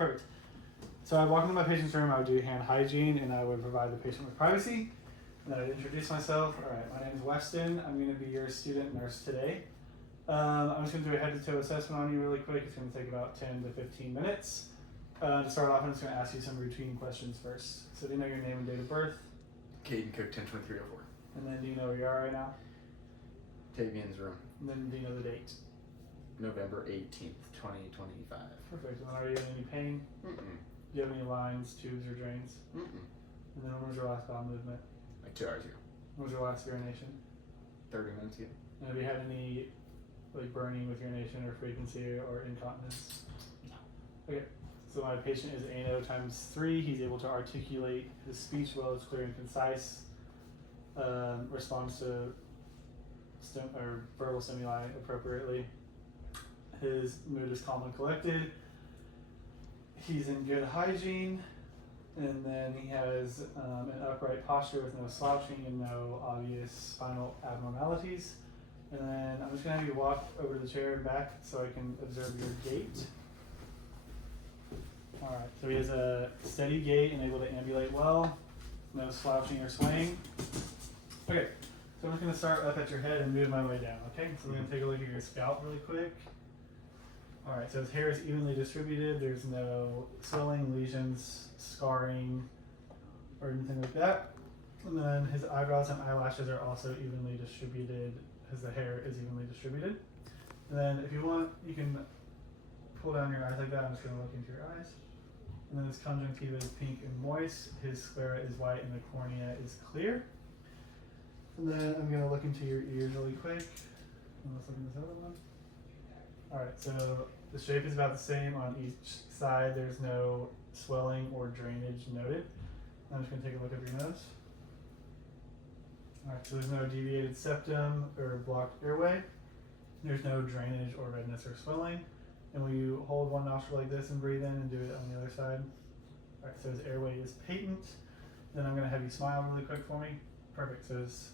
Perfect. So I walk into my patient's room, I would do hand hygiene, and I would provide the patient with privacy. And then I'd introduce myself. All right, my name is Weston. I'm going to be your student nurse today. I'm just going to do a head-to-toe assessment on you really quick. It's going to take about 10 to 15 minutes. To start off, I'm just going to ask you some routine questions first. So do you know your name and date of birth? Caden Cook, 102304. And then do you know where you are right now? Tavian's room. And then do you know the date? November 18th, 2025. Perfect. And then are you in any pain? Mm-mm. Do you have any lines, tubes, or drains? Mm-mm. And then when was your last bowel movement? Like 2 hours ago. When was your last urination? 30 minutes ago. And have you had any like burning with urination or frequency or incontinence? No. Okay. So my patient is ANO times 3. He's able to articulate his speech well, it's clear and concise. Responds to verbal stimuli appropriately. His mood is calm and collected. He's in good hygiene. And then he has an upright posture with no slouching and no obvious spinal abnormalities. And then I'm just going to have you walk over to the chair and back so I can observe your gait. Alright, so he has a steady gait and able to ambulate well. No slouching or swaying. Okay, so I'm just going to start up at your head and move my way down, okay? So we're going to take a look at your scalp really quick. Alright, so his hair is evenly distributed. There's no swelling, lesions, scarring, or anything like that. And then his eyebrows and eyelashes are also evenly distributed as the hair is evenly distributed. And then if you want, you can pull down your eyes like that. I'm just going to look into your eyes. And then his conjunctiva is pink and moist. His sclera is white and the cornea is clear. And then I'm going to look into your ears really quick. And let's look at this other one. Alright, so the shape is about the same on each side. There's no swelling or drainage noted. I'm just going to take a look at your nose. Alright, so there's no deviated septum or blocked airway. There's no drainage or redness or swelling. And when you hold one nostril like this and breathe in and do it on the other side. Alright, so his airway is patent. Then I'm going to have you smile really quick for me. Perfect, so his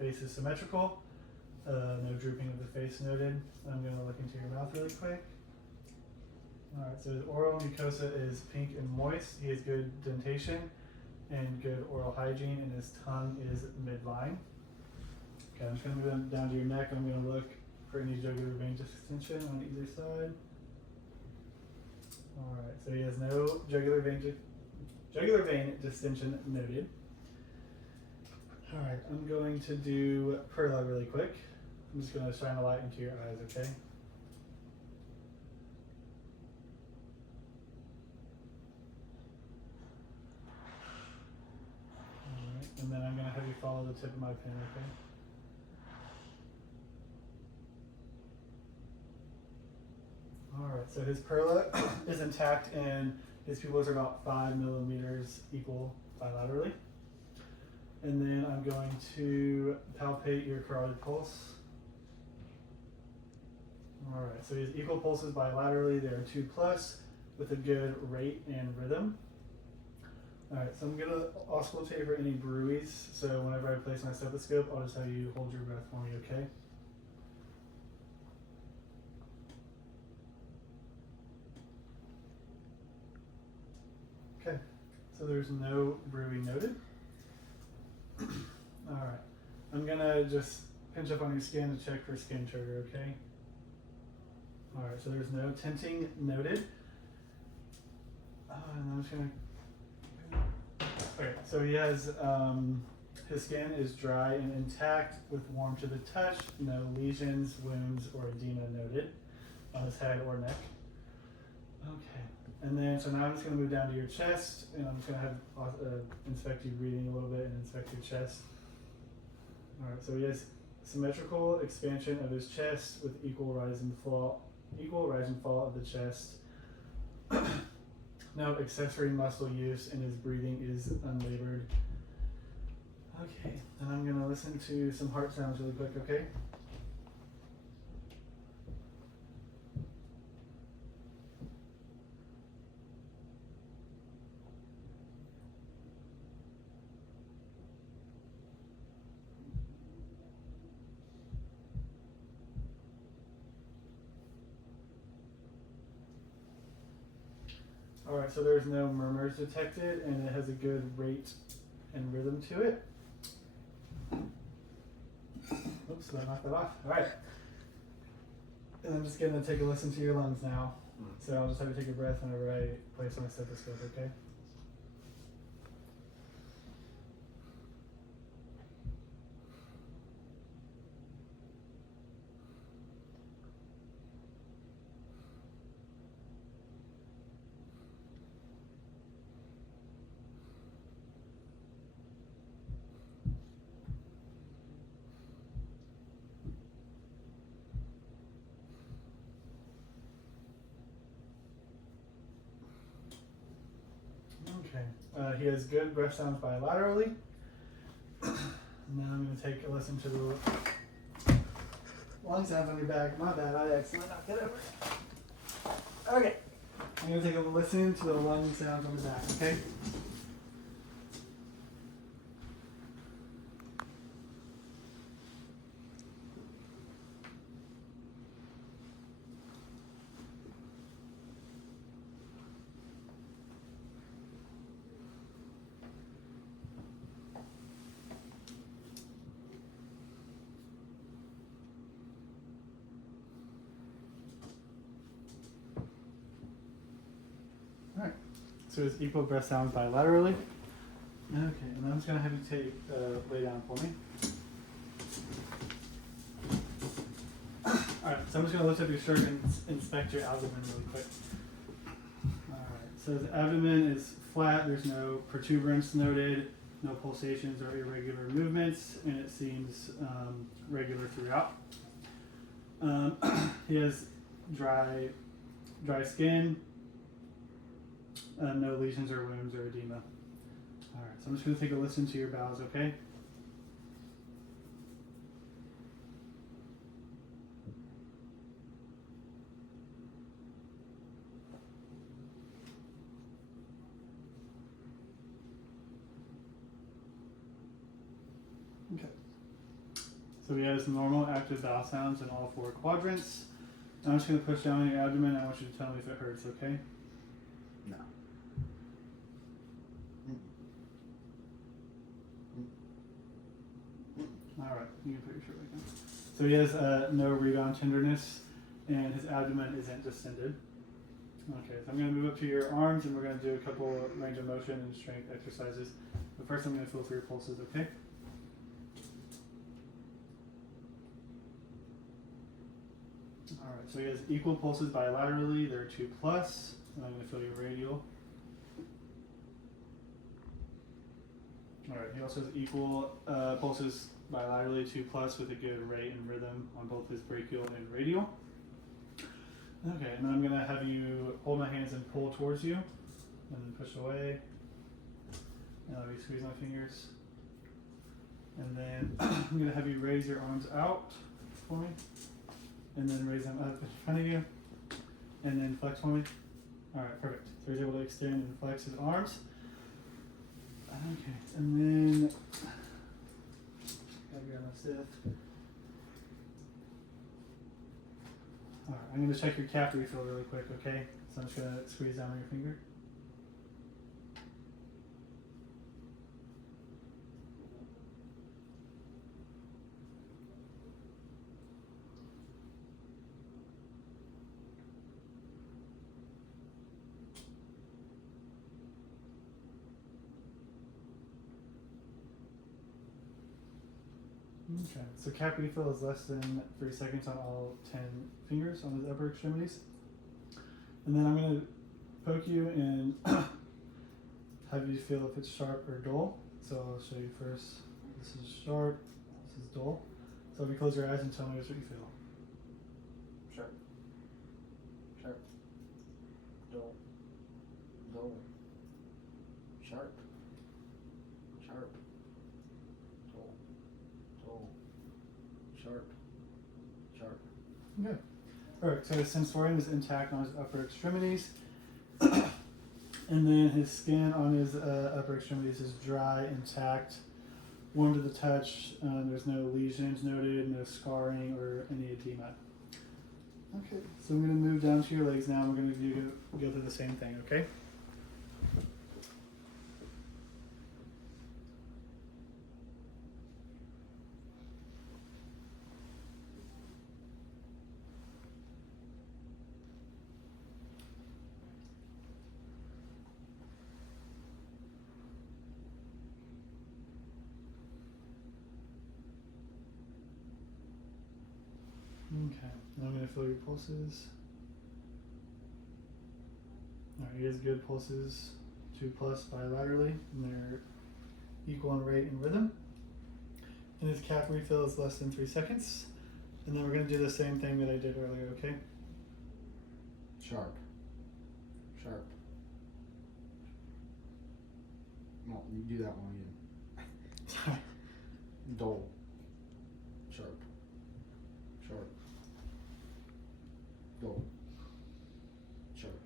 face is symmetrical. No drooping of the face noted. I'm going to look into your mouth really quick. Alright, so his oral mucosa is pink and moist. He has good dentation and good oral hygiene, and his tongue is midline. Okay, I'm just going to move down to your neck. I'm going to look for any jugular vein distension on either side. Alright, so he has no jugular vein distension noted. Alright, I'm going to do Perla really quick. I'm just going to shine a light into your eyes, okay? Alright, and then I'm going to have you follow the tip of my pen, okay? Alright, so his Perla is intact and his pupils are about 5 millimeters equal bilaterally. And then I'm going to palpate your carotid pulse. Alright, so he has equal pulses bilaterally. They are 2+ with a good rate and rhythm. Alright, so I'm going to auscultate for any bruits. So whenever I place my stethoscope, I'll just have you hold your breath for me, okay? Okay, so there's no bruit noted. Alright, I'm going to just pinch up on your skin to check for skin trigger, okay? Alright, so there's no tinting noted. And I'm just going to... Okay, so he has, his skin is dry and intact with warm to the touch, no lesions, wounds, or edema noted on his head or neck. Okay, and then, so now I'm just going to move down to your chest, and I'm just going to have inspect you breathing a little bit and inspect your chest. Alright, so he has symmetrical expansion of his chest with equal rise and fall of the chest. No accessory muscle use, and his breathing is unlabored. Okay, and I'm going to listen to some heart sounds really quick, okay? Alright, so there's no murmurs detected, and it has a good rate and rhythm to it. Oops, I knocked that off. Alright. And I'm just gonna take a listen to your lungs now. So I'll just have you take a breath whenever I place my stethoscope, okay? Okay. He has good breath sounds bilaterally. Now I'm going to take a listen to the lung sounds on your back. My bad, I accidentally knocked that over. Okay. I'm going to take a listen to the lung sounds on the back, okay? Alright, so it's equal breath sounds bilaterally. Okay, and I'm just going to have you take, lay down for me. Alright, so I'm just going to lift up your shirt and inspect your abdomen really quick. Alright, so the abdomen is flat, there's no protuberance noted, no pulsations or irregular movements, and it seems regular throughout. He has dry skin. No lesions or wounds or edema. Alright, so I'm just going to take a listen to your bowels, okay? Okay. So he has normal active bowel sounds in all 4 quadrants. I'm just going to push down on your abdomen. I want you to tell me if it hurts, okay? No. Alright, you can put your shirt back on. So he has no rebound tenderness, and his abdomen isn't distended. Okay, so I'm going to move up to your arms, and we're going to do a couple range of motion and strength exercises. But first I'm going to feel for your pulses, okay? Alright, so he has equal pulses bilaterally. They're 2+, and I'm going to feel your radial. Alright, he also has equal pulses bilaterally, 2+ with a good rate and rhythm on both his brachial and radial. Okay, and then I'm going to have you hold my hands and pull towards you, and then push away. And I'll be squeeze my fingers. And then I'm going to have you raise your arms out for me, and then raise them up in front of you, and then flex for me. Alright, perfect. So he's able to extend and flex his arms. Okay, and then gotta grab my stiff. Alright, I'm gonna check your calf refill really quick, okay? So I'm just gonna squeeze down on your finger. Okay, so cap refill is less than 3 seconds on all 10 fingers on his upper extremities. And then I'm going to poke you and have you feel if it's sharp or dull. So I'll show you first. This is sharp, this is dull. So if you close your eyes and tell me what you feel. Sharp. Sharp. Dull. Dull. Sharp. Sharp. Dull. Dull. Sharp. Sharp. Okay. Alright, so his sensorium is intact on his upper extremities. And then his skin on his upper extremities is dry, intact, warm to the touch. There's no lesions noted, no scarring or any edema. Okay, so I'm going to move down to your legs now. We're going to go through the same thing, okay? gonna feel your pulses. Alright, he has good pulses, 2+ bilaterally, and they're equal in rate and rhythm. And his cap refill is less than 3 seconds. And then we're gonna do the same thing that I did earlier, okay? Sharp. Sharp. No, you do that one again. Dull. Sharp. Sharp. Dull. Sharp.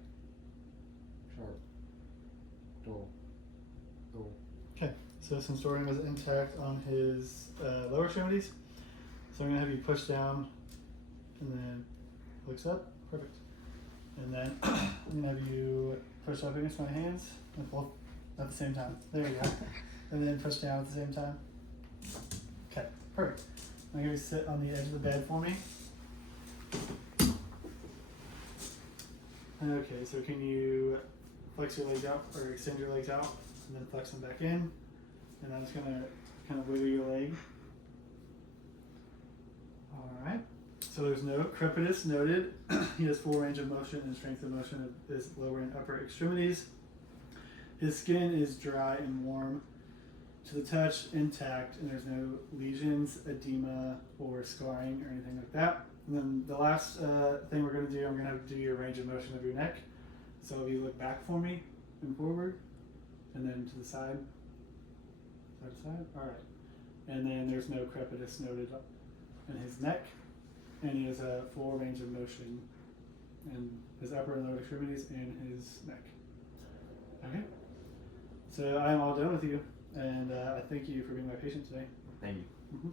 Sharp. Dull. Dull. Okay, so since thorium is intact on his lower extremities, so I'm gonna have you push down and then flex up. Perfect. And then I'm gonna have you push up against my hands and both at the same time. There you go. And then push down at the same time. Okay, perfect. I'm gonna sit on the edge of the bed for me. Okay, so can you flex your legs out or extend your legs out and then flex them back in? And I'm just gonna kind of wiggle your leg. Alright, so there's no crepitus noted. He has full range of motion and strength of motion of his lower and upper extremities. His skin is dry and warm to the touch, intact, and there's no lesions, edema, or scarring or anything like that. And then the last thing we're going to do, I'm going to have to do your range of motion of your neck. So if you look back for me and forward, and then to the side, side to side. All right. And then there's no crepitus noted in his neck, and he has a full range of motion in his upper and lower extremities and his neck. Okay. So I'm all done with you, and I thank you for being my patient today. Thank you. Mm-hmm.